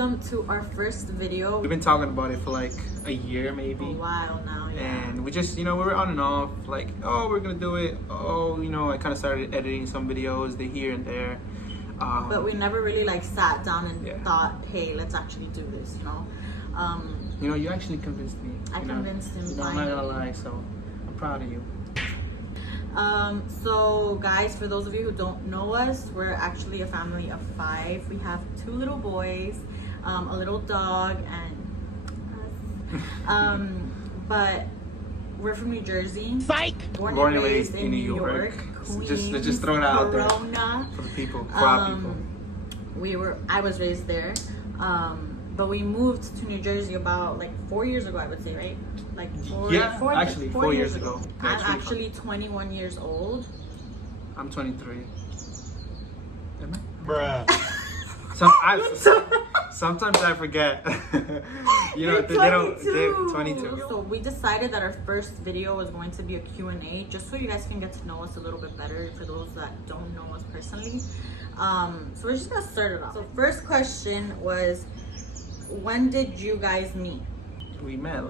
welcome to our first video. We've been talking about it for like a year maybe. A while now, yeah. And we just, we were on and off, like, oh, we're gonna do it. Oh, I kind of started editing some videos, here and there. But we never really like sat down and thought, hey, let's actually do this, You actually convinced me. I convinced him. I'm not gonna lie, so I'm proud of you. So guys, for those of you who don't know us, we're actually a family of 5. We have 2 little boys, a little dog, and us. But we're from New Jersey. Psych! Born and raised in New York. Queens, Let's just throw it out there for the people, for our people. I was raised there, but we moved to New Jersey about like 4 years ago, I would say, right? Like 4 years ago. I'm actually 21 years old. I'm 23. Am I? Bruh. Sometimes I forget. You're 22. 22. So we decided that our first video was going to be a Q&A, just so you guys can get to know us a little bit better, for those that don't know us personally. So we're just gonna start it off. So first question was, when did you guys meet? We met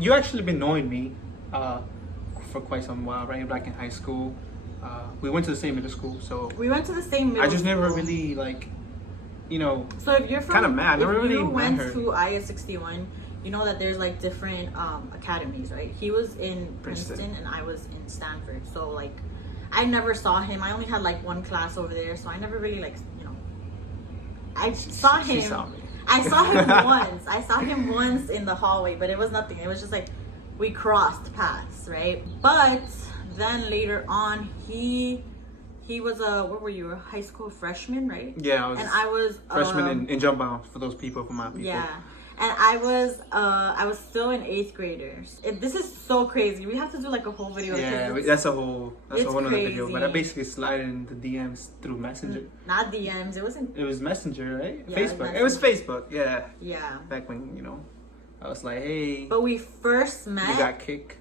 you actually been knowing me for quite some while, right? Back in high school. We went to the same middle school, so we went to the same middle I just school. never really So if you're from kind of mad, I never really went met her. to IS-61, you know that there's like different academies, right? He was in Princeton and I was in Stanford. So like I never saw him. I only had like one class over there, so I never really I saw him. She saw me. I saw him once. I saw him once in the hallway, but it was nothing. It was just like we crossed paths, right? But then later on, he was what were you, a high school freshman, right? Yeah, I was freshman in jump bound, for those people, for my people. Yeah. And I was still an 8th grader. This is so crazy. We have to do like a whole video. Yeah, that's a whole other video. But I basically slid in the DMs through Messenger. Not DMs. It was Messenger, right? Yeah, Facebook. It was Facebook. Yeah. Yeah. Back when I was like, hey. But we first met. You got kicked.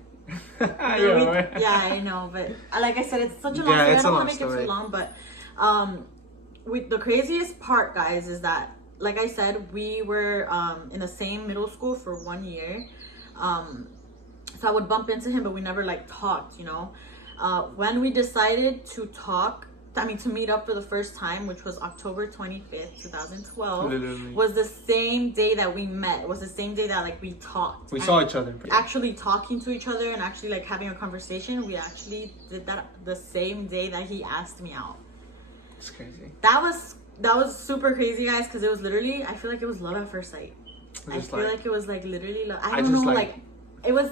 Yeah, I know. But like I said, it's such a long story. I don't want to make it too long. But the craziest part, guys, is that, like I said, we were in the same middle school for 1 year. So I would bump into him, but we never like talked, when we decided to to meet up for the first time, which was October 25th, 2012, literally, was the same day that we met. It was the same day that like we talked. We saw each other. Actually talking to each other and actually like having a conversation. We actually did that the same day that he asked me out. It's crazy. That was super crazy, guys, because it was literally, I feel like it was love at first sight. I feel like it was like literally love. I don't know,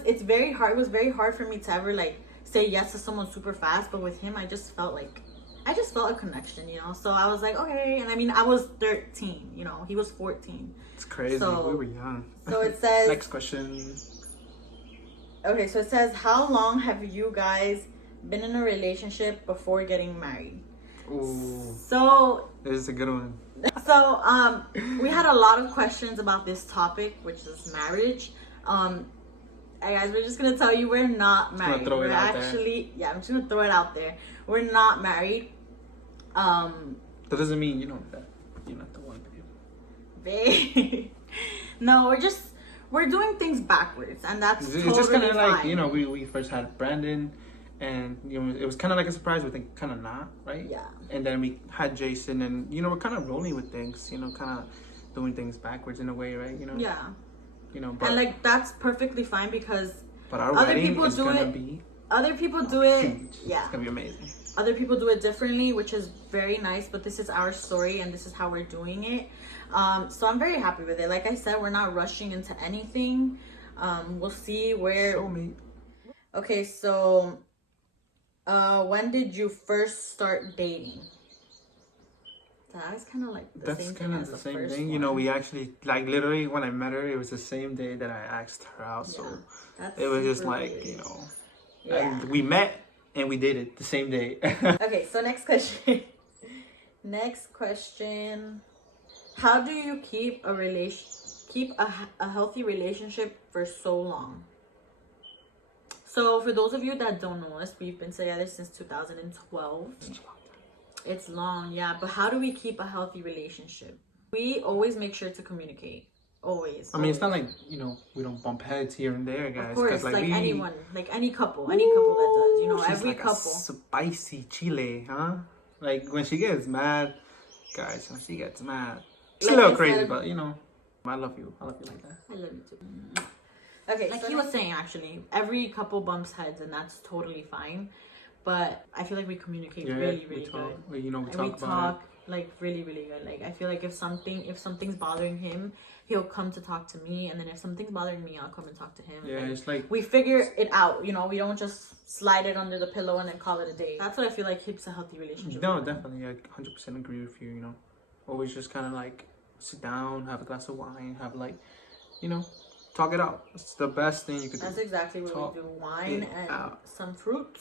it's very hard. It was very hard for me to ever like say yes to someone super fast, but with him, I just felt a connection, So I was like, okay. And I mean, I was 13, he was 14. It's crazy. So, we were young. So it says. Next question. Okay, so it says, how long have you guys been in a relationship before getting married? Ooh. So this is a good one. So we had a lot of questions about this topic, which is marriage. Hey guys, we're just gonna tell you we're not married. I'm just gonna throw it out there. We're not married. That doesn't mean that you're not the one, babe. No, we're doing things backwards, and that's totally it's just kind of fine. like we first had Brandon. And it was kind of like a surprise, but then kind of not, right? Yeah. And then we had Jason, and we're kind of rolling with things, kind of doing things backwards in a way, right? Yeah. But, and like that's perfectly fine, because our other wedding people is do gonna it. Be other people do it. Huge. Yeah. It's gonna be amazing. Other people do it differently, which is very nice. But this is our story, and this is how we're doing it. So I'm very happy with it. Like I said, we're not rushing into anything. We'll see where. Show me. Okay, so. When did you first start dating? That's kind of like the same thing as the same thing. We actually, like, literally when I met her, it was the same day that I asked her out. So it was just like, and we met and we dated the same day. Okay, so next question. Next question. How do you keep a healthy relationship for so long? So for those of you that don't know us, we've been together since 2012. It's long, yeah. But how do we keep a healthy relationship? We always make sure to communicate. Always. I mean, it's not like, we don't bump heads here and there, guys. Of course, like anyone, like any couple that does, she's every like couple. A spicy chile, huh? Like when she gets mad, guys, when she gets mad, she's a little crazy, but I love you. I love you like that. I love you too. Okay, like he was saying, actually, every couple bumps heads, and that's totally fine. But I feel like we communicate really, really good. We talk we about talk like really, really good. Like I feel like if something's bothering him, he'll come to talk to me, and then if something's bothering me, I'll come and talk to him. Yeah, it's like we figure it out. We don't just slide it under the pillow and then call it a day. That's what I feel like keeps a healthy relationship. No, definitely, I 100% agree with you. Always just kind of like sit down, have a glass of wine, have talk it out. It's the best thing you could do. That's exactly what we do. Wine and some fruit.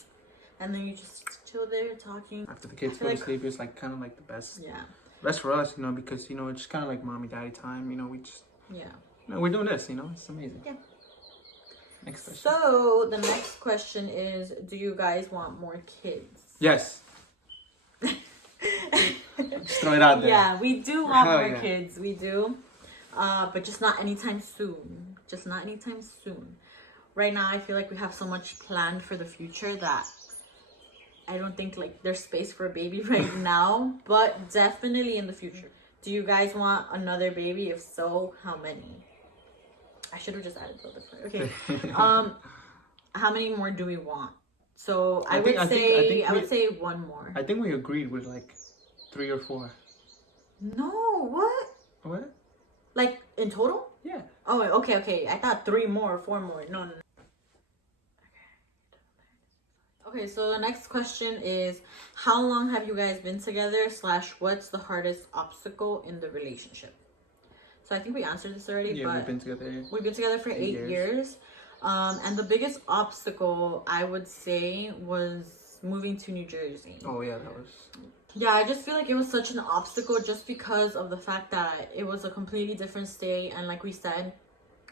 And then you just chill there talking. After the kids go to sleep, it's like kind of like the best. Yeah. Best for us, because it's just kind of like mommy daddy time. We just we're doing this. It's amazing. Yeah. Next question. So the next question is: do you guys want more kids? Yes. Just throw it out there. Yeah, we do want more kids. We do, but just not anytime soon. Just not anytime soon. Right now, I feel like we have so much planned for the future that I don't think like there's space for a baby right now, but definitely in the future. Do you guys want another baby? If so, how many? I should have just added the other part. Okay. How many more do we want? So I would say one more. I think we agreed with like 3 or 4. No, what? What? Like in total? Yeah. Oh, okay. I thought 3 more or 4 more. No. Okay, so the next question is, how long have you guys been together / what's the hardest obstacle in the relationship? So I think we answered this already, but we've been together for 8 years. And the biggest obstacle I would say was moving to New Jersey. Oh yeah, that was... Yeah, I just feel like it was such an obstacle just because of the fact that it was a completely different state. And like we said,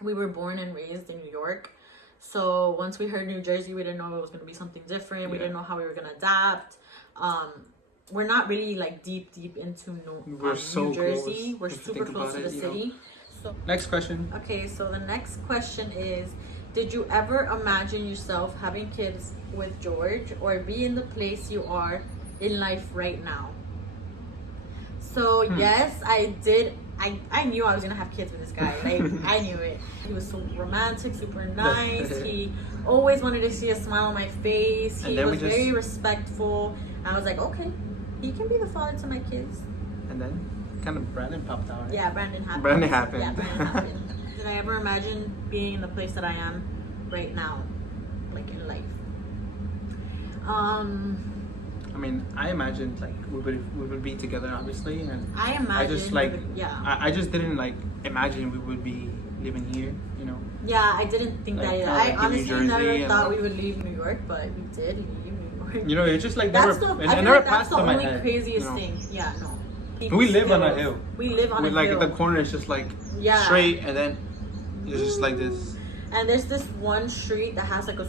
we were born and raised in New York. So once we heard New Jersey, we didn't know it was going to be something different. Yeah. We didn't know how we were going to adapt. We're not really like deep into New Jersey. We're super close to the city. So next question. Okay, so the next question is, did you ever imagine yourself having kids with George or be in the place you are in life right now? So yes, I did. I knew I was gonna have kids with this guy. Like I knew it. He was so romantic, super nice. He always wanted to see a smile on my face. He was very respectful. I was like, okay, he can be the father to my kids. And then kind of Brandon popped out. Right? Yeah, Brandon happened. Yeah, Brandon happened. Did I ever imagine being in the place that I am right now, like in life? I mean, I imagined like we would be together, obviously, and I just didn't like imagine we would be living here, Yeah, I didn't think that either. I honestly never thought we would leave New York, but we did leave New York. It's just like that's the only craziest thing. Yeah, no. We live on a hill. We live on a hill. Like the corner is just like straight, and then it's just like this. And there's this one street that has like a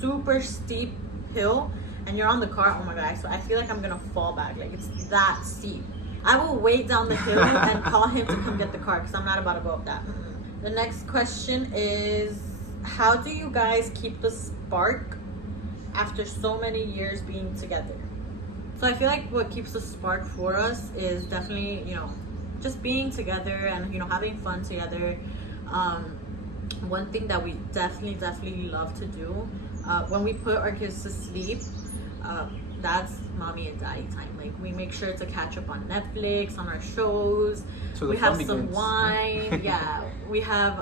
super steep hill. And you're on the car, oh my god, so I feel like I'm gonna fall back. Like it's that steep. I will wait down the hill and call him to come get the car because I'm not about to go up that. The next question is, how do you guys keep the spark after so many years being together? So I feel like what keeps the spark for us is definitely, just being together and, having fun together. One thing that we definitely love to do when we put our kids to sleep, that's mommy and daddy time. Like we make sure to catch up on Netflix, on our shows. So we have some wine. Yeah, we have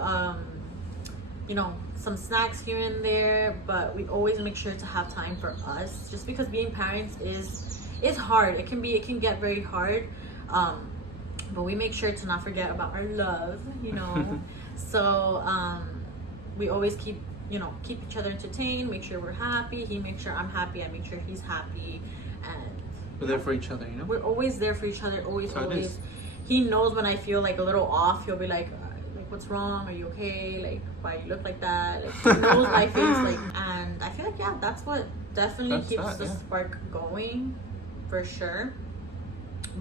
some snacks here and there, but we always make sure to have time for us, just because being parents is hard. It can get very hard, but we make sure to not forget about our love, So we always keep each other entertained, make sure we're happy. He makes sure I'm happy, I make sure he's happy, and we're there for each other, We're always there for each other, always. He knows when I feel like a little off. He'll be like, what's wrong? Are you okay? Like, why you look like that? Like, he knows my face, and I feel like, that's what definitely keeps the spark going, for sure.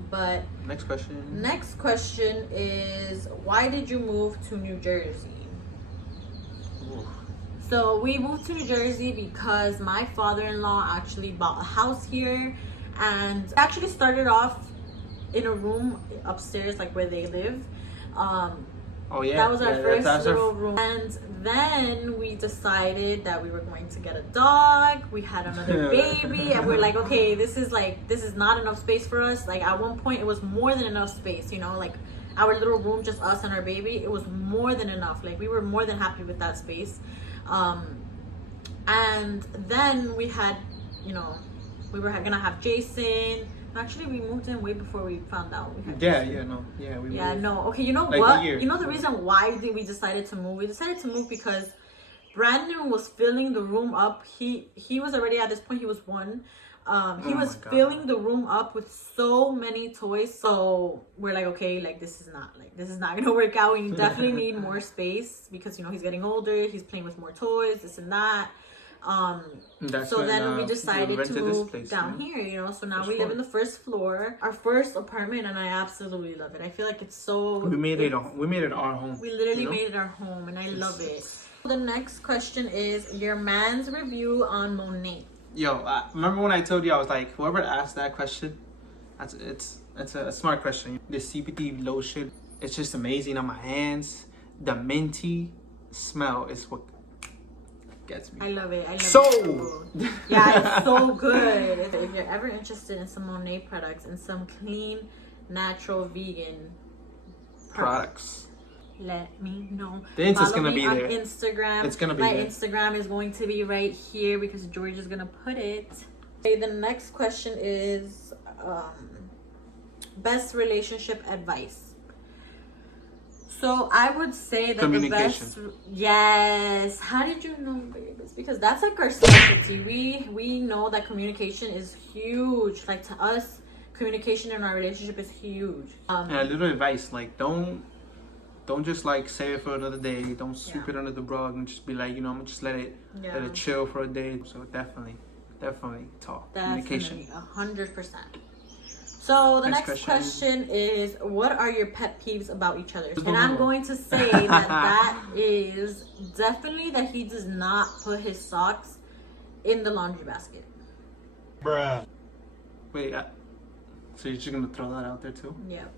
But next question. Next question is, why did you move to New Jersey? Ooh. So we moved to New Jersey because my father-in-law actually bought a house here, and actually started off in a room upstairs, like where they live. Oh yeah, that was our first little room, and then we decided that we were going to get a dog. We had another baby, and we're like, okay, this is not enough space for us. Like at one point, it was more than enough space. You know, like our little room, just us and our baby. It was more than enough. Like we were more than happy with that space. And then we had, you know, we were gonna have Jason. Actually, we moved in way before we found out. We had Okay, you know like what? You know the reason why we decided to move? We decided to move because Brandon was filling the room up. He was already at this point. He was one. He was filling the room up with so many toys. So we're like, okay, like this is not gonna work out. We definitely need more space because, you know, he's getting older. He's playing with more toys. This and that. So then we decided to move down here, you know. So now we live in the first floor, our first apartment, and I absolutely love it. I feel like it's so. We made it our home. We literally made it our home, and I love it. The next question is your man's review on Monet. Yo, remember when I told you I was like, whoever asked that question, it's a smart question. The CBD lotion, it's just amazing on my hands. The minty smell is what gets me. I love it. Yeah, it's so good. If you're ever interested in some Monet products and some clean, natural, vegan products, let me know. The Insta's gonna be on there. Instagram. It's gonna be My there. Instagram is going to be right here because George is gonna put it. Okay, the next question is best relationship advice. So I would say that the best, yes. How did you know, babies? Because that's like our specialty. We know that communication is huge. Like to us, communication in our relationship is huge. And a little advice, like don't just like save it for another day. Don't sweep it under the rug and just be like, you know, I'm gonna just let it chill for a day. So definitely talk. Communication. 100%. So the next question is, what are your pet peeves about each other? And I'm going to say that is definitely that he does not put his socks in the laundry basket. Bruh. Wait, so you're just gonna throw that out there too? Yeah.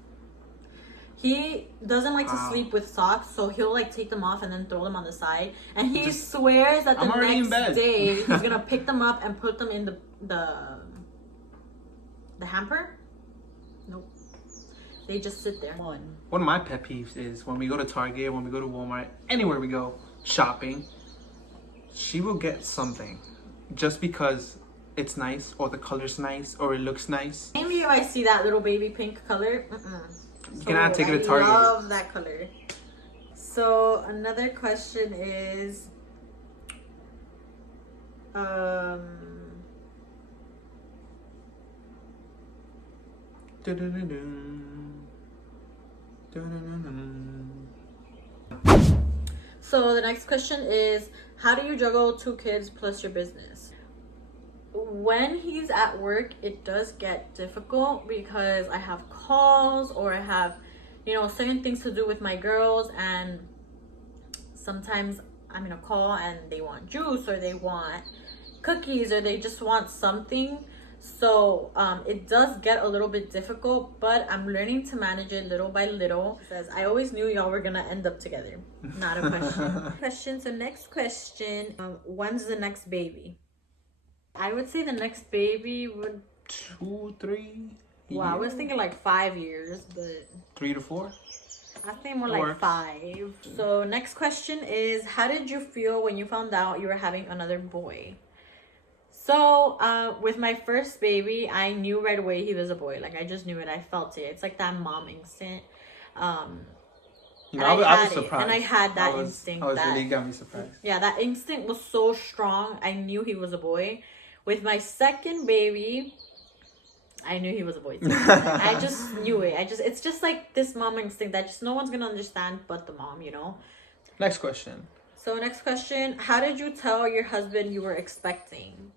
He doesn't like to sleep with socks, so he'll like take them off and then throw them on the side. And he swears that the next day he's gonna pick them up and put them in the hamper. Nope. They just sit there. One of my pet peeves is when we go to Target, when we go to Walmart, anywhere we go shopping, she will get something just because it's nice or the color's nice or it looks nice. Maybe if I see that little baby pink color, you cannot take it to Target. I love that color. So another question is, so the next question is, how do you juggle 2 kids plus your business? When he's at work, it does get difficult because I have calls or I have, you know, certain things to do with my girls, and sometimes I'm in a call and they want juice or they want cookies or they just want something. So it does get a little bit difficult, but I'm learning to manage it little by little. It says, I always knew y'all were gonna end up together. Not a question. So next question, when's the next baby? I would say the next baby would 2, 3. Wow, I was thinking like 5 years, but 3 to 4. I think more like 5. So next question is, how did you feel when you found out you were having another boy? So with my first baby, I knew right away he was a boy. Like I just knew it. I felt it. It's like that mom instinct. You know, I was surprised. And I had that instinct. Really got me surprised. Yeah, that instinct was so strong. I knew he was a boy. With my second baby, I knew he was a boy too. I just knew it. It's just like this mom instinct that just no one's gonna understand but the mom, you know. Next question. So next question, how did you tell your husband you were expecting?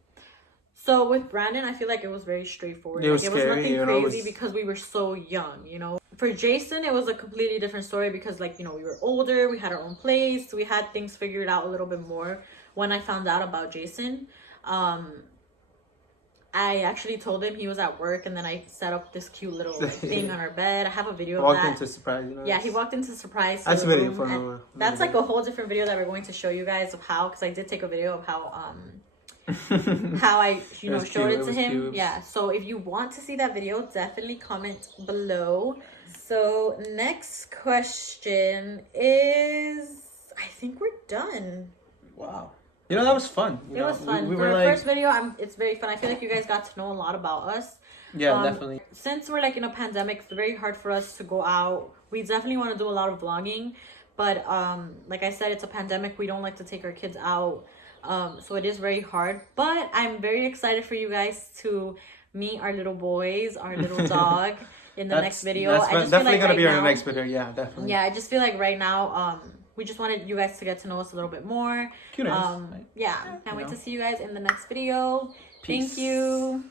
So with Brandon, I feel like it was very straightforward. It was like, it was scary, nothing crazy because we were so young, you know. For Jason, it was a completely different story because, like, you know, we were older, we had our own place, we had things figured out a little bit more. When I found out about Jason, I actually told him he was at work, and then I set up this cute little like, thing on our bed. I have a video of that. Walked into surprise, you know. Yeah, he walked into surprise. That's a video for him. That's like a whole different video that we're going to show you guys of how, because I did take a video of how how I showed it to him. Cubes. Yeah, so if you want to see that video, definitely comment below. So next question is, I think we're done. Wow. You know, that was fun. It was fun. We were like... first video, it's very fun. I feel like you guys got to know a lot about us. Yeah, definitely. Since we're like in a pandemic, it's very hard for us to go out. We definitely want to do a lot of vlogging. But like I said, it's a pandemic. We don't like to take our kids out. So it is very hard. But I'm very excited for you guys to meet our little boys, our little dog in the next video. That's definitely going to be our next video. Yeah, definitely. Yeah, I just feel like right now... we just wanted you guys to get to know us a little bit more. Yeah. Can't wait to see you guys in the next video. Peace. Thank you.